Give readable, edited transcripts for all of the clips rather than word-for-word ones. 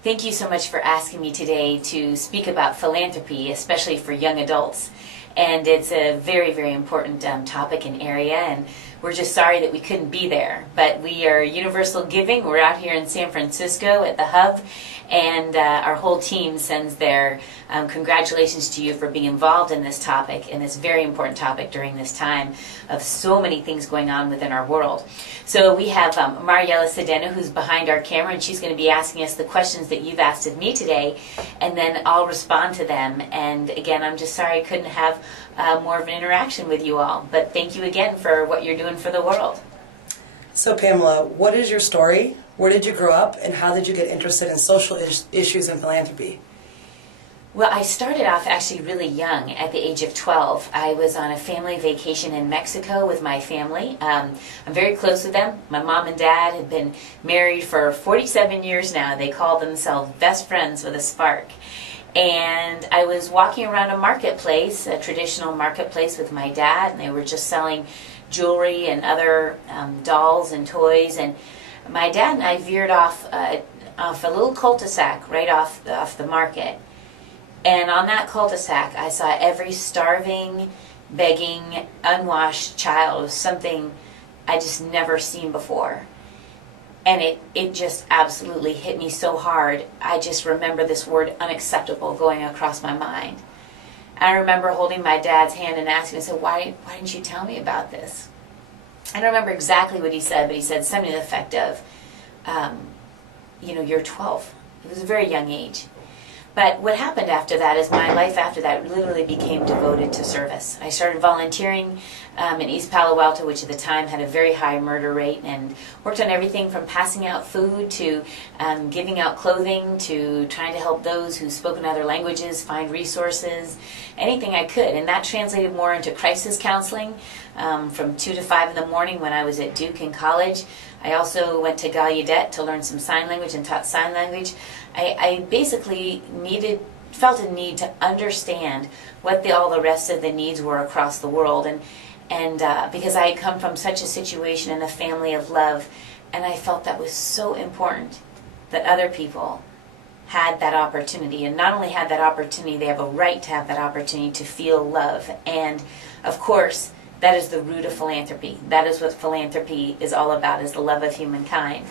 Thank you so much for asking me today to speak about philanthropy, especially for young adults. And it's a very, very important topic and area, and we're just sorry that we couldn't be there. But we are Universal Giving. We're out here in San Francisco at the Hub, and our whole team sends their congratulations to you for being involved in this topic, and this very important topic during this time of so many things going on within our world. So we have Mariela Sedeno, who's behind our camera, and she's going to be asking us the questions that you've asked of me today, and then I'll respond to them. And again, I'm just sorry I couldn't have more of an interaction with you all, but thank you again for what you're doing for the world. So Pamela, what is your story? Where did you grow up, and how did you get interested in social issues and philanthropy? Well, I started off actually really young, at the age of 12. I was on a family vacation in Mexico with my family. I'm very close with them. My mom and dad had been married for 47 years now. They call themselves best friends with a spark. And I was walking around a marketplace, a traditional marketplace with my dad, and they were just selling jewelry and other dolls and toys. And my dad and I veered off a little cul-de-sac right off the market. And on that cul-de-sac, I saw every starving, begging, unwashed child. It was something I just never seen before. And it just absolutely hit me so hard. I just remember this word unacceptable going across my mind. I remember holding my dad's hand and asking him, I said, why didn't you tell me about this? I don't remember exactly what he said, but he said something to the effect of, you're 12. It was a very young age. But what happened after that is my life after that literally became devoted to service. I started volunteering in East Palo Alto, which at the time had a very high murder rate, and worked on everything from passing out food to giving out clothing to trying to help those who spoke in other languages find resources, anything I could. And that translated more into crisis counseling from 2 to 5 in the morning when I was at Duke in college. I also went to Gallaudet to learn some sign language and taught sign language. I basically felt a need to understand what all the rest of the needs were across the world, and because I had come from such a situation in a family of love, and I felt that was so important that other people had that opportunity, and not only had that opportunity, they have a right to have that opportunity to feel love. And of course, that is the root of philanthropy. That is what philanthropy is all about, is the love of humankind.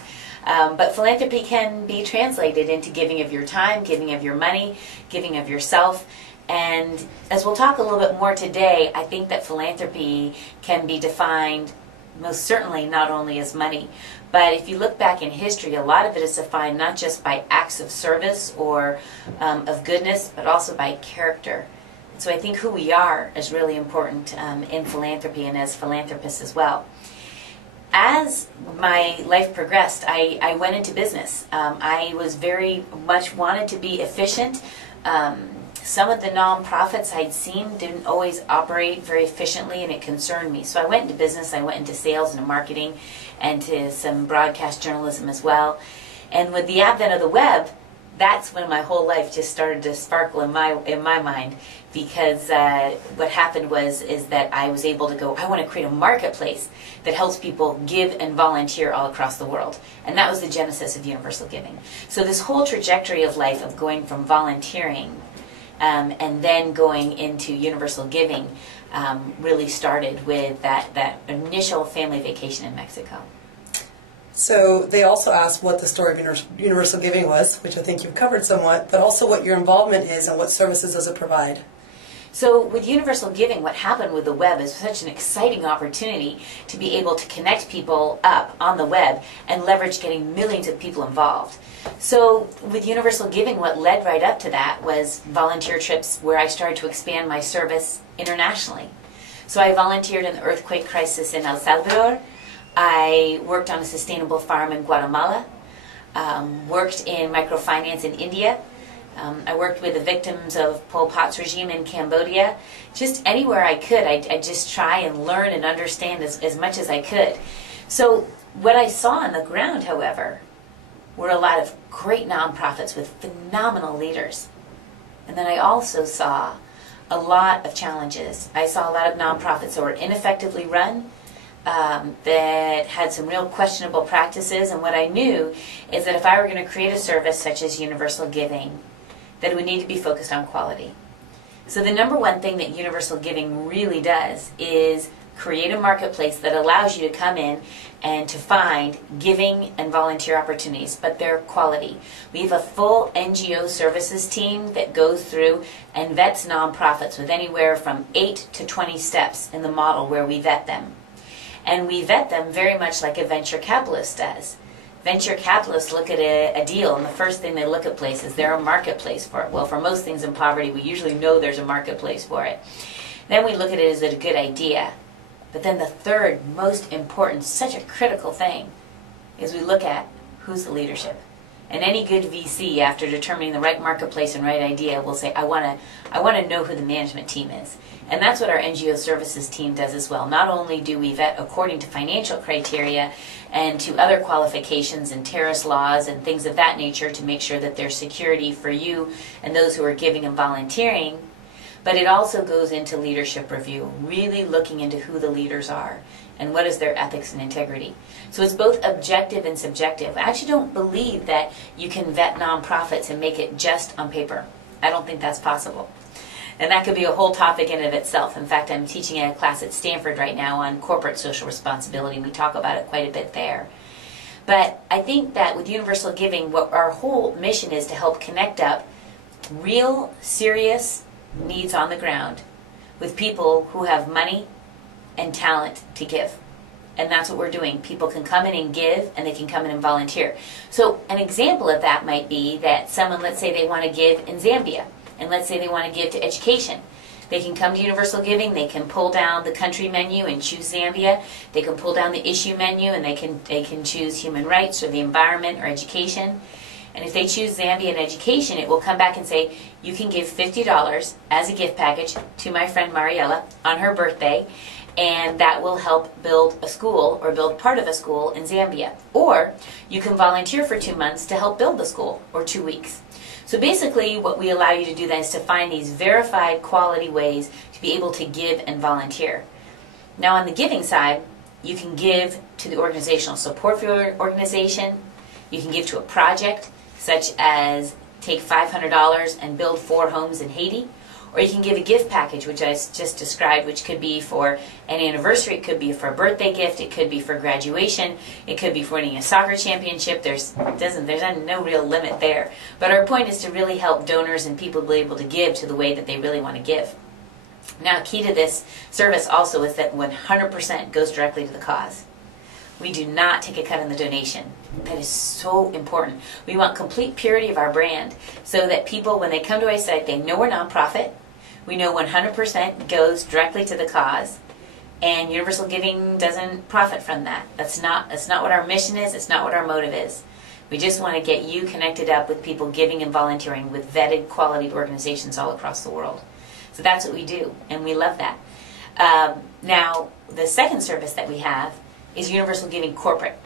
But philanthropy can be translated into giving of your time, giving of your money, giving of yourself. And as we'll talk a little bit more today, I think that philanthropy can be defined most certainly not only as money, but if you look back in history, a lot of it is defined not just by acts of service or of goodness, but also by character. So I think who we are is really important in philanthropy and as philanthropists as well. As my life progressed, I went into business. I was very much wanted to be efficient. Some of the nonprofits I'd seen didn't always operate very efficiently, and it concerned me. So I went into business. I went into sales and marketing and to some broadcast journalism as well. And with the advent of the web, that's when my whole life just started to sparkle in my mind, because what happened is that I was able to go, I want to create a marketplace that helps people give and volunteer all across the world. And that was the genesis of Universal Giving. So this whole trajectory of life of going from volunteering and then going into Universal Giving really started with that initial family vacation in Mexico. So they also asked what the story of Universal Giving was, which I think you've covered somewhat, but also what your involvement is and what services does it provide. So with Universal Giving, what happened with the web is such an exciting opportunity to be able to connect people up on the web and leverage getting millions of people involved. So with Universal Giving, what led right up to that was volunteer trips where I started to expand my service internationally. So I volunteered in the earthquake crisis in El Salvador. I worked on a sustainable farm in Guatemala, worked in microfinance in India. I worked with the victims of Pol Pot's regime in Cambodia. Just anywhere I could, I'd just try and learn and understand as much as I could. So what I saw on the ground, however, were a lot of great nonprofits with phenomenal leaders. And then I also saw a lot of challenges. I saw a lot of nonprofits that were ineffectively run, that had some real questionable practices, and what I knew is that if I were going to create a service such as Universal Giving, that it would need to be focused on quality. So the number one thing that Universal Giving really does is create a marketplace that allows you to come in and to find giving and volunteer opportunities, but they're quality. We have a full NGO services team that goes through and vets nonprofits with anywhere from 8 to 20 steps in the model where we vet them. And we vet them very much like a venture capitalist does. Venture capitalists look at a deal, and the first thing they look at place is there a marketplace for it? Well, for most things in poverty, we usually know there's a marketplace for it. Then we look at it as a good idea. But then the third most important, such a critical thing, is we look at who's the leadership. And any good VC, after determining the right marketplace and right idea, will say, I want to know who the management team is. And that's what our NGO services team does as well. Not only do we vet according to financial criteria and to other qualifications and terrorist laws and things of that nature to make sure that there's security for you and those who are giving and volunteering, but it also goes into leadership review, really looking into who the leaders are and what is their ethics and integrity. So it's both objective and subjective. I actually don't believe that you can vet nonprofits and make it just on paper. I don't think that's possible. And that could be a whole topic in and of itself. In fact, I'm teaching a class at Stanford right now on corporate social responsibility, and we talk about it quite a bit there. But I think that with Universal Giving, what our whole mission is to help connect up real, serious needs on the ground with people who have money and talent to give. And that's what we're doing. People can come in and give, and they can come in and volunteer. So an example of that might be that someone, let's say they want to give in Zambia, and let's say they want to give to education. They can come to Universal Giving, they can pull down the country menu and choose Zambia. They can pull down the issue menu and they can choose human rights or the environment or education. And if they choose Zambia and education, it will come back and say, you can give $50 as a gift package to my friend Mariella on her birthday, and that will help build a school or build part of a school in Zambia. Or you can volunteer for 2 months to help build the school, or 2 weeks. So basically what we allow you to do then is to find these verified quality ways to be able to give and volunteer. Now on the giving side, you can give to the organizational support for your organization. You can give to a project such as take $500 and build 4 homes in Haiti. Or you can give a gift package, which I just described, which could be for an anniversary, it could be for a birthday gift, it could be for graduation, it could be for winning a soccer championship. There's no real limit there. But our point is to really help donors and people be able to give to the way that they really want to give. Now, key to this service also is that 100% goes directly to the cause. We do not take a cut on the donation. That is so important. We want complete purity of our brand so that people, when they come to our site, they know we're nonprofit. We know 100% goes directly to the cause, and Universal Giving doesn't profit from that. That's not what our mission is. It's not what our motive is. We just want to get you connected up with people giving and volunteering with vetted quality organizations all across the world. So that's what we do, and we love that. Now, the second service that we have is Universal Giving Corporate.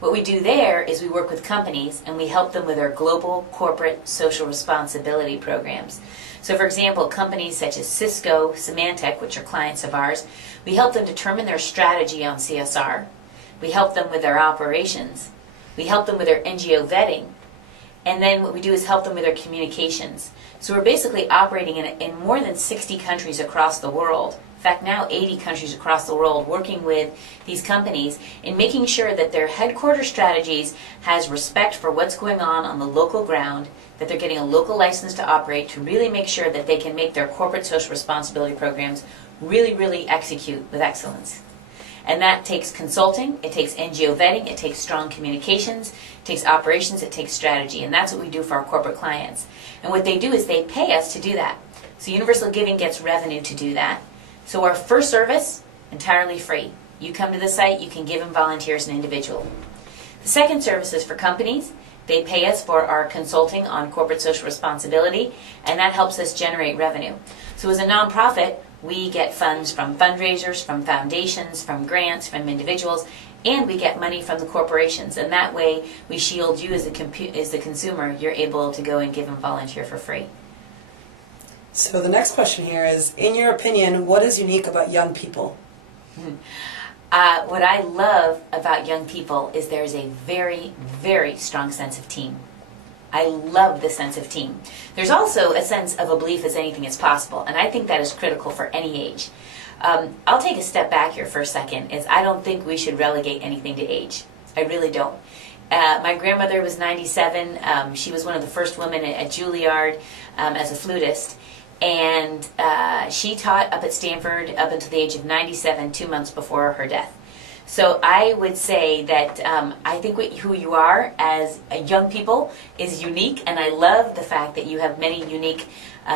What we do there is we work with companies and we help them with their global corporate social responsibility programs. So for example, companies such as Cisco, Symantec, which are clients of ours, we help them determine their strategy on CSR. We help them with their operations. We help them with their NGO vetting. And then what we do is help them with their communications. So we're basically operating in more than 60 countries across the world. In fact, now 80 countries across the world, working with these companies in making sure that their headquarter strategies has respect for what's going on the local ground, that they're getting a local license to operate to really make sure that they can make their corporate social responsibility programs really execute with excellence. And that takes consulting, it takes NGO vetting, it takes strong communications, it takes operations, it takes strategy, and that's what we do for our corporate clients. And what they do is they pay us to do that. So Universal Giving gets revenue to do that. So our first service, entirely free. You come to the site, you can give and volunteer as an individual. The second service is for companies. They pay us for our consulting on corporate social responsibility, and that helps us generate revenue. So as a nonprofit, we get funds from fundraisers, from foundations, from grants, from individuals, and we get money from the corporations. And that way, we shield you as the consumer. You're able to go and give and volunteer for free. So the next question here is, in your opinion, what is unique about young people? What I love about young people is there's a very, very strong sense of team. I love the sense of team. There's also a sense of a belief as anything is possible, and I think that is critical for any age. I'll take a step back here for a second, is I don't think we should relegate anything to age. I really don't. My grandmother was 97. She was one of the first women at Juilliard as a flutist. And she taught up at Stanford up until the age of 97, 2 months before her death. So I would say that I think who you are as young people is unique, and I love the fact that you have many unique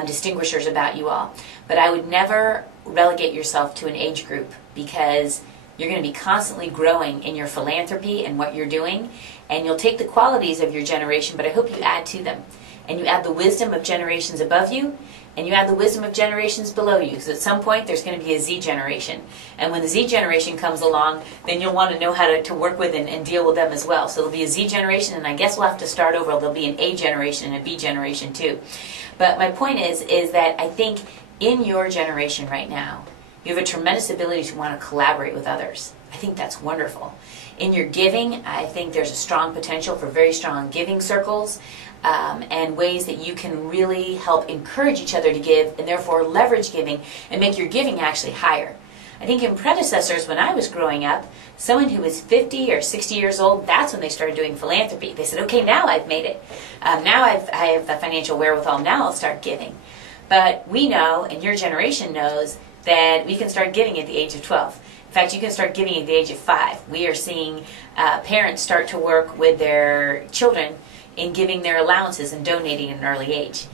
distinguishers about you all. But I would never relegate yourself to an age group, because you're going to be constantly growing in your philanthropy and what you're doing, and you'll take the qualities of your generation, but I hope you add to them. And you add the wisdom of generations above you, and you add the wisdom of generations below you. Because at some point, there's going to be a Z generation. And when the Z generation comes along, then you'll want to know how to work with and deal with them as well. So there'll be a Z generation, and I guess we'll have to start over. There'll be an A generation and a B generation too. But my point is that I think in your generation right now, you have a tremendous ability to want to collaborate with others. I think that's wonderful. In your giving, I think there's a strong potential for very strong giving circles. And ways that you can really help encourage each other to give, and therefore leverage giving and make your giving actually higher. I think in predecessors, when I was growing up, someone who was 50 or 60 years old, that's when they started doing philanthropy. They said, okay, now I've made it. Now I have the financial wherewithal, now I'll start giving. But we know, and your generation knows, that we can start giving at the age of 12. In fact, you can start giving at the age of 5. We are seeing parents start to work with their children in giving their allowances and donating at an early age.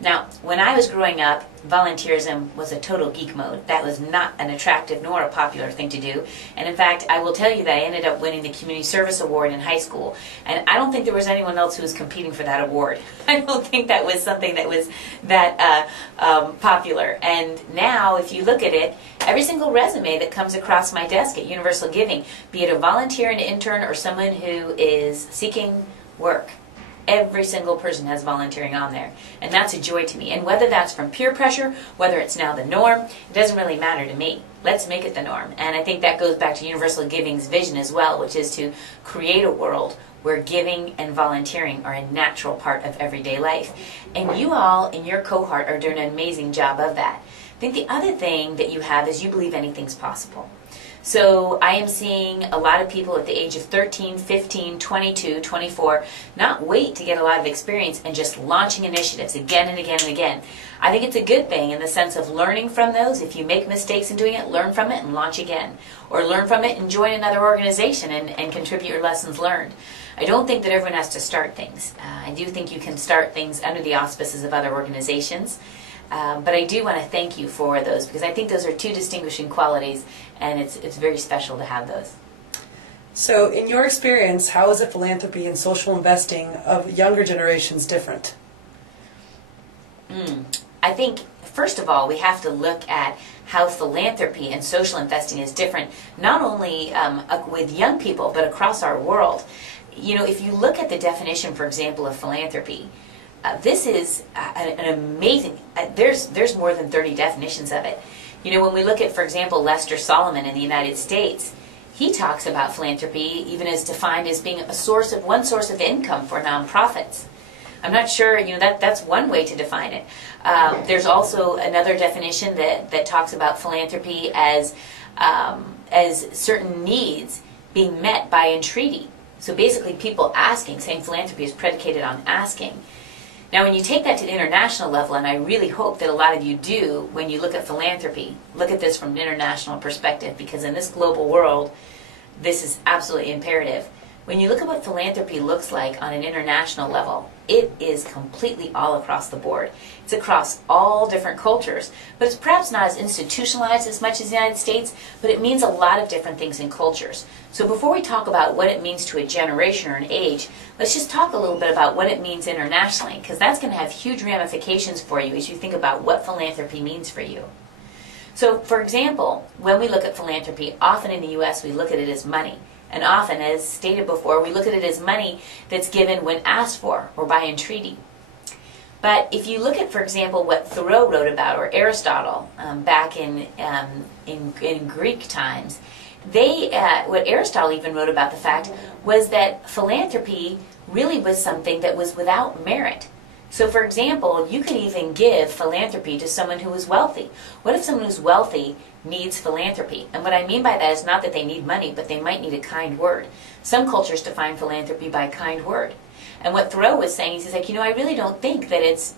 Now, when I was growing up, volunteerism was a total geek mode. That was not an attractive nor a popular thing to do. And in fact, I will tell you that I ended up winning the Community Service Award in high school. And I don't think there was anyone else who was competing for that award. I don't think that was something that was that popular. And now, if you look at it, every single resume that comes across my desk at Universal Giving, be it a volunteer, an intern, or someone who is seeking work, every single person has volunteering on there. And that's a joy to me. And whether that's from peer pressure, whether it's now the norm, it doesn't really matter to me. Let's make it the norm. And I think that goes back to Universal Giving's vision as well, which is to create a world where giving and volunteering are a natural part of everyday life. And you all in your cohort are doing an amazing job of that. I think the other thing that you have is you believe anything's possible. So I am seeing a lot of people at the age of 13, 15, 22, 24 not wait to get a lot of experience and just launching initiatives again and again and again. I think it's a good thing in the sense of learning from those. If you make mistakes in doing it, learn from it and launch again. Or learn from it and join another organization and contribute your lessons learned. I don't think that everyone has to start things. I do think you can start things under the auspices of other organizations. But I do want to thank you for those, because I think those are two distinguishing qualities, and it's very special to have those. So in your experience, how is the philanthropy and social investing of younger generations different? I think, first of all, we have to look at how philanthropy and social investing is different, not only with young people, but across our world. You know, if you look at the definition, for example, of philanthropy, this is an amazing, there's more than 30 definitions of it. You know, when we look at, for example, Lester Solomon in the United States, he talks about philanthropy even as defined as being one source of income for nonprofits. I'm not sure, you know, that's one way to define it. There's also another definition that talks about philanthropy as certain needs being met by entreaty. So basically people asking, saying philanthropy is predicated on asking. Now, when you take that to the international level, and I really hope that a lot of you do, when you look at philanthropy, look at this from an international perspective, because in this global world, this is absolutely imperative. When you look at what philanthropy looks like on an international level, it is completely all across the board. It's across all different cultures, but it's perhaps not as institutionalized as much as the United States, but it means a lot of different things in cultures. So before we talk about what it means to a generation or an age, let's just talk a little bit about what it means internationally, because that's going to have huge ramifications for you as you think about what philanthropy means for you. So, for example, when we look at philanthropy, often in the U.S. we look at it as money. And often, as stated before, we look at it as money that's given when asked for or by entreaty. But if you look at, for example, what Thoreau wrote about, or Aristotle, back in Greek times, what Aristotle even wrote about the fact was that philanthropy really was something that was without merit. So, for example, you could even give philanthropy to someone who is wealthy. What if someone who's wealthy needs philanthropy? And what I mean by that is not that they need money, but they might need a kind word. Some cultures define philanthropy by kind word. And what Thoreau was saying, he's like, I really don't think that it's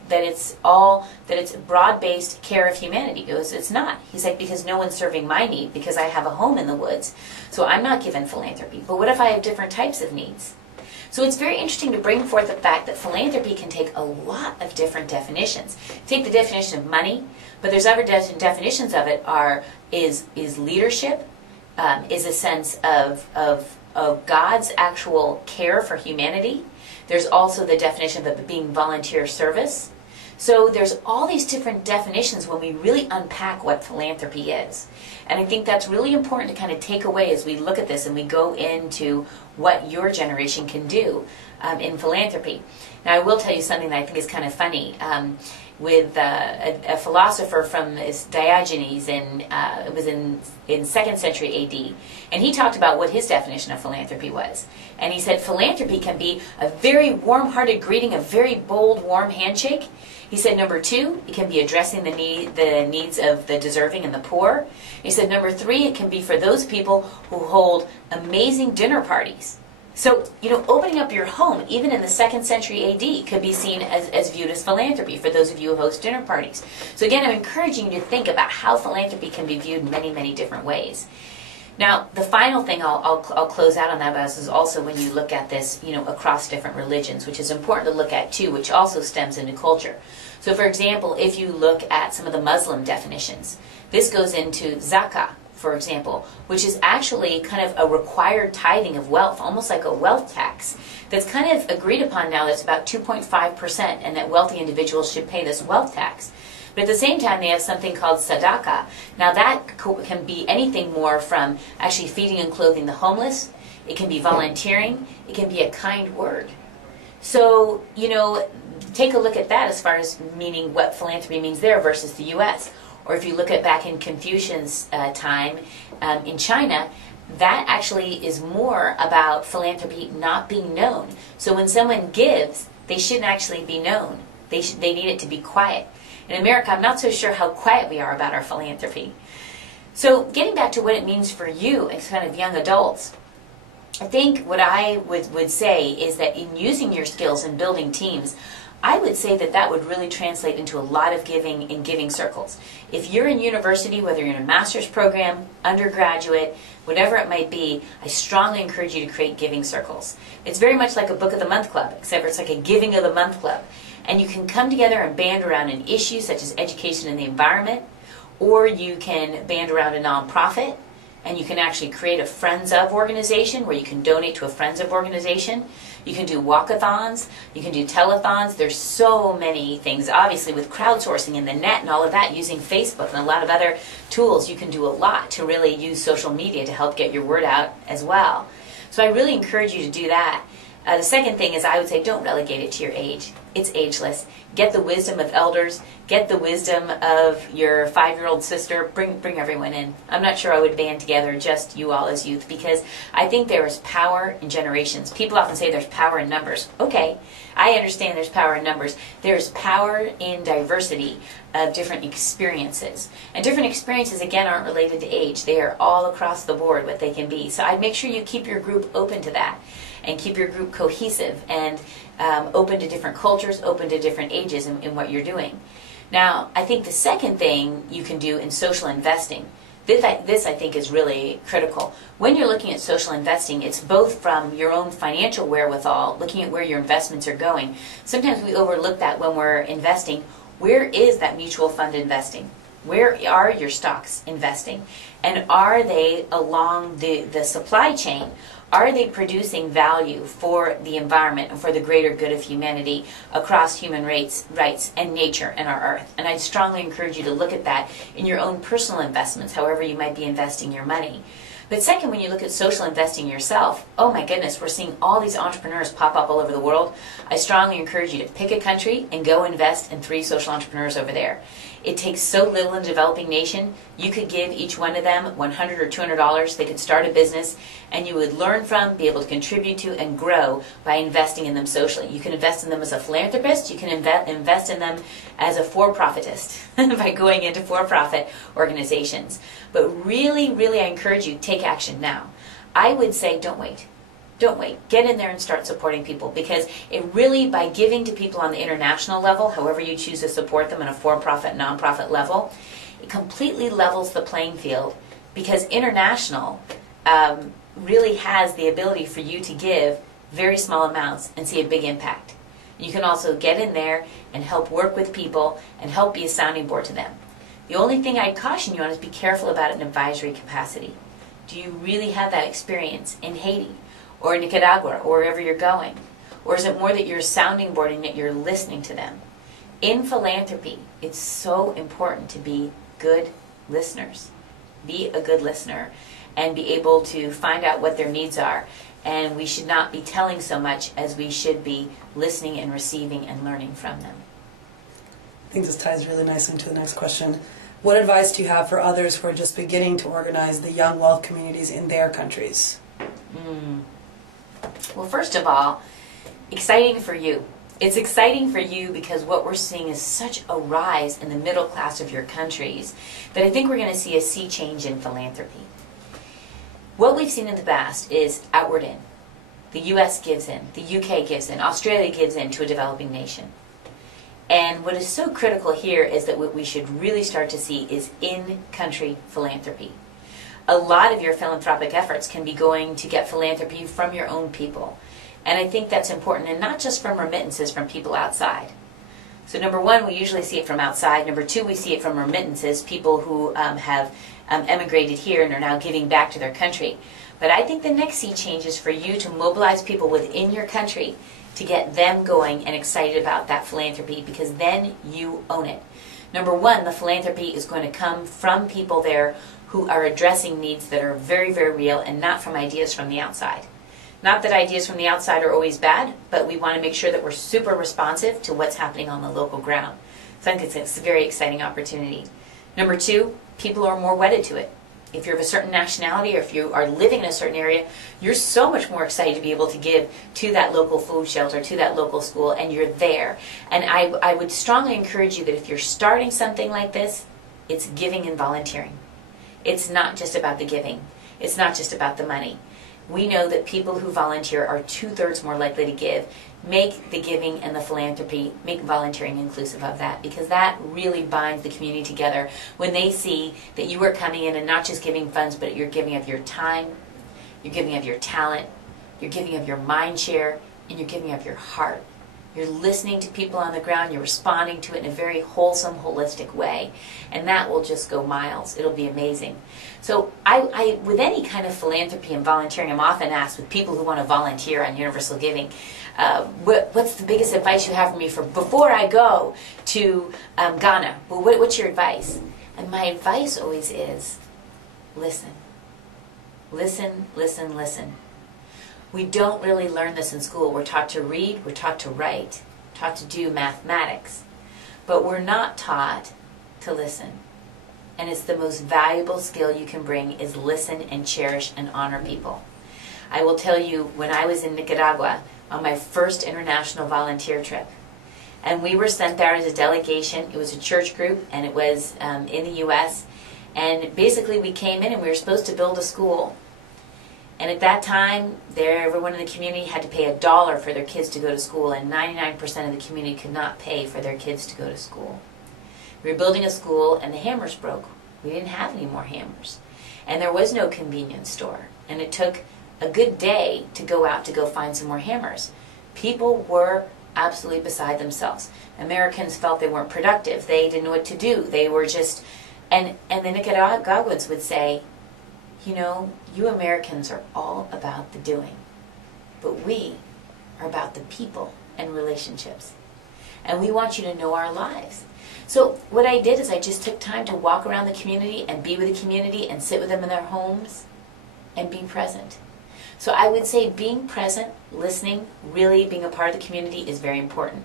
broad-based care of humanity. He goes, it's not. He's like, because no one's serving my need, because I have a home in the woods. So I'm not given philanthropy. But what if I have different types of needs? So it's very interesting to bring forth the fact that philanthropy can take a lot of different definitions. Take the definition of money, but there's other definitions of it is leadership, is a sense of God's actual care for humanity. There's also the definition of it being volunteer service. So there's all these different definitions when we really unpack what philanthropy is. And I think that's really important to kind of take away as we look at this and we go into what your generation can do in philanthropy. Now, I will tell you something that I think is kind of funny. With a philosopher from Diogenes, and it was in 2nd century AD, and he talked about what his definition of philanthropy was. And he said philanthropy can be a very warm-hearted greeting, a very bold, warm handshake. He said number 2, it can be addressing the needs of the deserving and the poor. He said number 3, it can be for those people who hold amazing dinner parties. So, opening up your home, even in the 2nd century AD, could be seen as viewed as philanthropy for those of you who host dinner parties. So again, I'm encouraging you to think about how philanthropy can be viewed in many, many different ways. Now, the final thing I'll close out on that is also when you look at this, across different religions, which is important to look at too, which also stems into culture. So, for example, if you look at some of the Muslim definitions, this goes into zakah, for example, which is actually kind of a required tithing of wealth, almost like a wealth tax, that's kind of agreed upon now that's about 2.5%, and that wealthy individuals should pay this wealth tax. But at the same time, they have something called tzedakah. Now that can be anything more from actually feeding and clothing the homeless. It can be volunteering. It can be a kind word. So, take a look at that as far as meaning what philanthropy means there versus the U.S. Or if you look at back in Confucian's time in China, that actually is more about philanthropy not being known. So when someone gives, they shouldn't actually be known. They need it to be quiet. In America, I'm not so sure how quiet we are about our philanthropy. So getting back to what it means for you as kind of young adults, I think what I would say is that in using your skills in building teams, I would say that would really translate into a lot of giving in giving circles. If you're in university, whether you're in a master's program, undergraduate, whatever it might be, I strongly encourage you to create giving circles. It's very much like a Book of the Month Club, except for it's like a Giving of the Month Club. And you can come together and band around an issue such as education and the environment, or you can band around a nonprofit, and you can actually create a Friends of organization where you can donate to a Friends of organization. You can do walkathons, you can do telethons. There's so many things. Obviously with crowdsourcing and the net and all of that, using Facebook and a lot of other tools, you can do a lot to really use social media to help get your word out as well. So I really encourage you to do that. The second thing is I would say don't relegate it to your age. It's ageless. Get the wisdom of elders. Get the wisdom of your 5-year-old sister. Bring everyone in. I'm not sure I would band together just you all as youth, because I think there is power in generations. People often say there's power in numbers. Okay, I understand there's power in numbers. There's power in diversity of different experiences. And different experiences, again, aren't related to age. They are all across the board what they can be. So I'd make sure you keep your group open to that and keep your group cohesive and open to different cultures, open to different ages in what you're doing. Now, I think the second thing you can do in social investing, this I think is really critical. When you're looking at social investing, it's both from your own financial wherewithal, looking at where your investments are going. Sometimes we overlook that when we're investing. Where is that mutual fund investing? Where are your stocks investing? And are they along the supply chain? Are they producing value for the environment and for the greater good of humanity across human rights and nature and our earth? And I strongly encourage you to look at that in your own personal investments, however you might be investing your money. But second, when you look at social investing yourself, oh my goodness, we're seeing all these entrepreneurs pop up all over the world. I strongly encourage you to pick a country and go invest in 3 social entrepreneurs over there. It takes so little in a developing nation. You could give each one of them $100 or $200. They could start a business, and you would learn from, be able to contribute to, and grow by investing in them socially. You can invest in them as a philanthropist. You can invest in them as a for-profitist by going into for-profit organizations. But really, really, I encourage you, take action now. I would say don't wait. Don't wait. Get in there and start supporting people, because it really, by giving to people on the international level, however you choose to support them on a for-profit, non-profit level, it completely levels the playing field, because international really has the ability for you to give very small amounts and see a big impact. You can also get in there and help work with people and help be a sounding board to them. The only thing I'd caution you on is be careful about an advisory capacity. Do you really have that experience in Haiti or Nicaragua or wherever you're going? Or is it more that you're a sounding board and that you're listening to them? In philanthropy, it's so important to be good listeners. Be a good listener and be able to find out what their needs are. And we should not be telling so much as we should be listening and receiving and learning from them. I think this ties really nicely into the next question. What advice do you have for others who are just beginning to organize the young wealth communities in their countries? Well, first of all, exciting for you. It's exciting for you because what we're seeing is such a rise in the middle class of your countries that I think we're going to see a sea change in philanthropy. What we've seen in the past is outward in. The U.S. gives in, the U.K. gives in, Australia gives in to a developing nation. And what is so critical here is that what we should really start to see is in-country philanthropy. A lot of your philanthropic efforts can be going to get philanthropy from your own people. And I think that's important, and not just from remittances from people outside. So number one, we usually see it from outside. Number two, we see it from remittances, people who have emigrated here and are now giving back to their country. But I think the next sea change is for you to mobilize people within your country to get them going and excited about that philanthropy, because then you own it. Number one, the philanthropy is going to come from people there who are addressing needs that are very, very real, and not from ideas from the outside. Not that ideas from the outside are always bad, but we want to make sure that we're super responsive to what's happening on the local ground. So I think it's a very exciting opportunity. Number two, people are more wedded to it. If you're of a certain nationality, or if you are living in a certain area, you're so much more excited to be able to give to that local food shelter, to that local school, and you're there. And I would strongly encourage you that if you're starting something like this, it's giving and volunteering. It's not just about the giving. It's not just about the money. We know that people who volunteer are 2/3 more likely to give. Make the giving and the philanthropy, make volunteering inclusive of that, because that really binds the community together when they see that you are coming in and not just giving funds, but you're giving of your time, you're giving of your talent, you're giving of your mind share, and you're giving of your heart. You're listening to people on the ground, you're responding to it in a very wholesome, holistic way, and that will just go miles. It'll be amazing. So I with any kind of philanthropy and volunteering, I'm often asked with people who want to volunteer on Universal Giving, what's the biggest advice you have for me for before I go to Ghana? Well, what's your advice? And my advice always is, listen. Listen, listen, listen. We don't really learn this in school. We're taught to read, we're taught to write, taught to do mathematics, but we're not taught to listen. And it's the most valuable skill you can bring, is listen and cherish and honor people. I will tell you, when I was in Nicaragua on my first international volunteer trip, and we were sent there as a delegation. It was a church group, and it was in the U.S., and basically we came in and we were supposed to build a school. And at that time, everyone in the community had to pay $1 for their kids to go to school, and 99% of the community could not pay for their kids to go to school. We were building a school, and the hammers broke. We didn't have any more hammers. And there was no convenience store. And it took a good day to go out to go find some more hammers. People were absolutely beside themselves. Americans felt they weren't productive. They didn't know what to do. They were just... And the Nicaraguans would say, you know, you Americans are all about the doing, but we are about the people and relationships. And we want you to know our lives. So what I did is I just took time to walk around the community and be with the community and sit with them in their homes and be present. So I would say being present, listening, really being a part of the community is very important.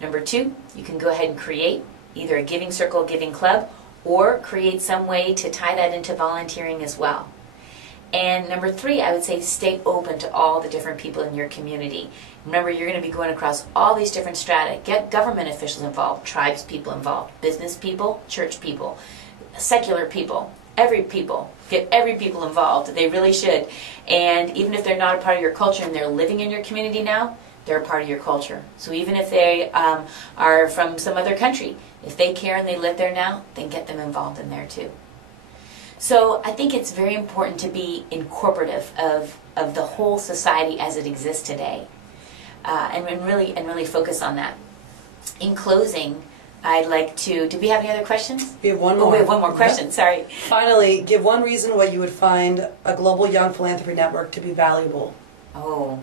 Number 2, you can go ahead and create either a giving circle, giving club, or create some way to tie that into volunteering as well. And number 3, I would say stay open to all the different people in your community. Remember, you're going to be going across all these different strata. Get government officials involved, tribes people involved, business people, church people, secular people, every people. Get every people involved. They really should. And even if they're not a part of your culture and they're living in your community now, they're a part of your culture. So even if they are from some other country, if they care and they live there now, then get them involved in there too. So I think it's very important to be incorporative of the whole society as it exists today, and really focus on that. In closing, I'd like to. Do we have any other questions? We have one more. Oh, we have one more question. Sorry. Finally, give one reason why you would find a global young philanthropy network to be valuable. Oh,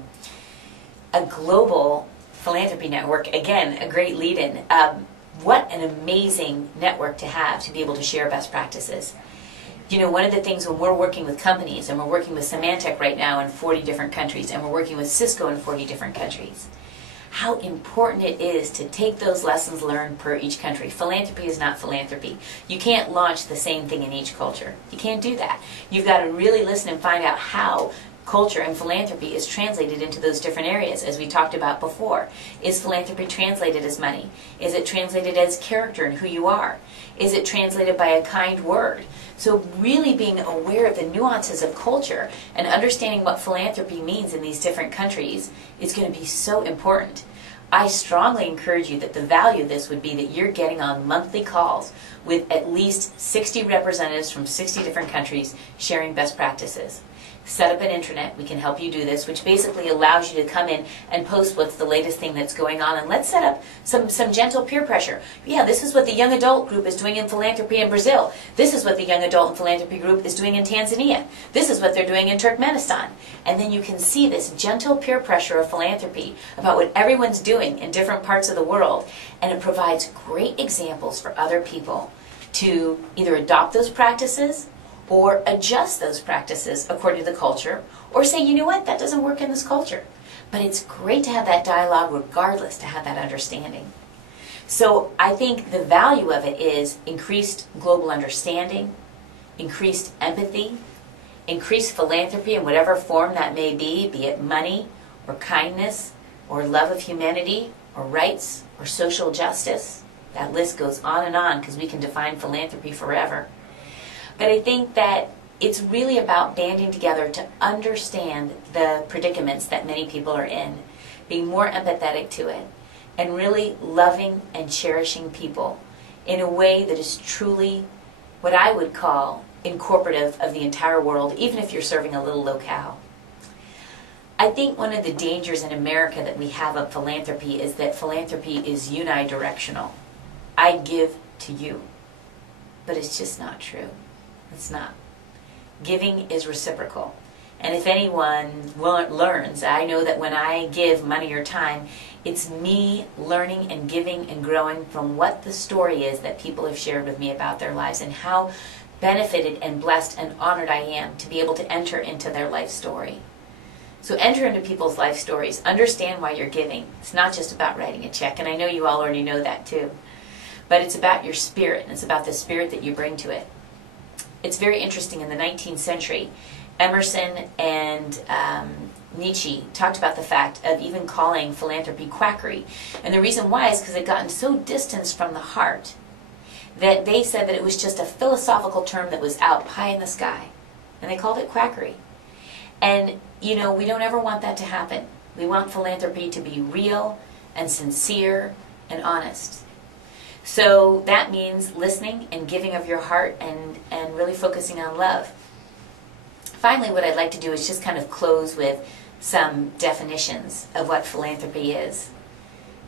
a global philanthropy network. Again, a great lead-in. What an amazing network to have to be able to share best practices. You know, one of the things when we're working with companies, and we're working with Symantec right now in 40 different countries, and we're working with Cisco in 40 different countries, how important it is to take those lessons learned per each country. Philanthropy is not philanthropy. You can't launch the same thing in each culture. You can't do that. You've got to really listen and find out how culture and philanthropy is translated into those different areas, as we talked about before. Is philanthropy translated as money? Is it translated as character and who you are? Is it translated by a kind word? So really being aware of the nuances of culture and understanding what philanthropy means in these different countries is going to be so important. I strongly encourage you that the value of this would be that you're getting on monthly calls with at least 60 representatives from 60 different countries sharing best practices. Set up an intranet. We can help you do this, which basically allows you to come in and post what's the latest thing that's going on. And let's set up some gentle peer pressure. Yeah, this is what the young adult group is doing in philanthropy in Brazil. This is what the young adult and philanthropy group is doing in Tanzania. This is what they're doing in Turkmenistan. And then you can see this gentle peer pressure of philanthropy about what everyone's doing in different parts of the world. And it provides great examples for other people to either adopt those practices or adjust those practices according to the culture, or say, you know what, that doesn't work in this culture. But it's great to have that dialogue regardless, to have that understanding. So I think the value of it is increased global understanding, increased empathy, increased philanthropy in whatever form that may be it money or kindness or love of humanity or rights or social justice. That list goes on and on because we can define philanthropy forever. But I think that it's really about banding together to understand the predicaments that many people are in, being more empathetic to it, and really loving and cherishing people in a way that is truly what I would call incorporative of the entire world, even if you're serving a little locale. I think one of the dangers in America that we have of philanthropy is that philanthropy is unidirectional. I give to you. But it's just not true. It's not. Giving is reciprocal. And if anyone learns, I know that when I give money or time, it's me learning and giving and growing from what the story is that people have shared with me about their lives and how benefited and blessed and honored I am to be able to enter into their life story. So enter into people's life stories. Understand why you're giving. It's not just about writing a check, and I know you all already know that too. But it's about your spirit, and it's about the spirit that you bring to it. It's very interesting. In the 19th century, Emerson and Nietzsche talked about the fact of even calling philanthropy quackery. And the reason why is because it had gotten so distanced from the heart that they said that it was just a philosophical term that was out high in the sky. And they called it quackery. And, you know, we don't ever want that to happen. We want philanthropy to be real and sincere and honest. So that means listening and giving of your heart and really focusing on love. Finally, what I'd like to do is just kind of close with some definitions of what philanthropy is,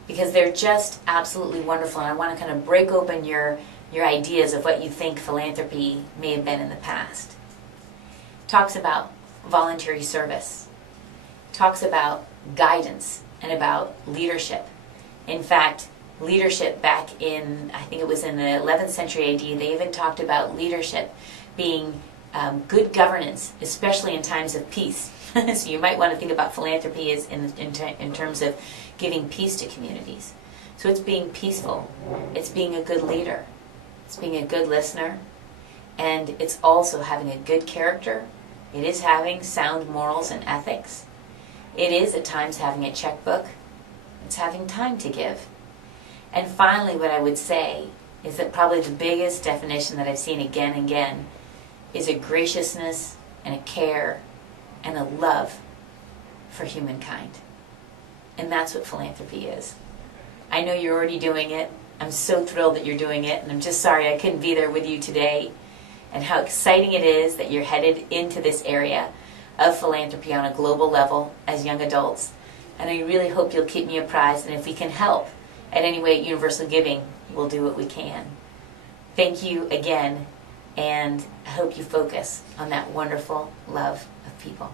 because they're just absolutely wonderful, and I want to kind of break open your ideas of what you think philanthropy may have been in the past. Talks about voluntary service. Talks about guidance and about leadership. In fact, leadership back in, I think it was in the 11th century AD, they even talked about leadership being good governance, especially in times of peace. So you might want to think about philanthropy as in terms of giving peace to communities. So it's being peaceful, it's being a good leader, it's being a good listener, and it's also having a good character. It is having sound morals and ethics. It is at times having a checkbook. It's having time to give. And finally, what I would say is that probably the biggest definition that I've seen again and again is a graciousness and a care and a love for humankind. And that's what philanthropy is. I know you're already doing it. I'm so thrilled that you're doing it, and I'm just sorry I couldn't be there with you today. And how exciting it is that you're headed into this area of philanthropy on a global level as young adults. And I really hope you'll keep me apprised, and if we can help at any way at Universal Giving, we'll do what we can. Thank you again, and I hope you focus on that wonderful love of people.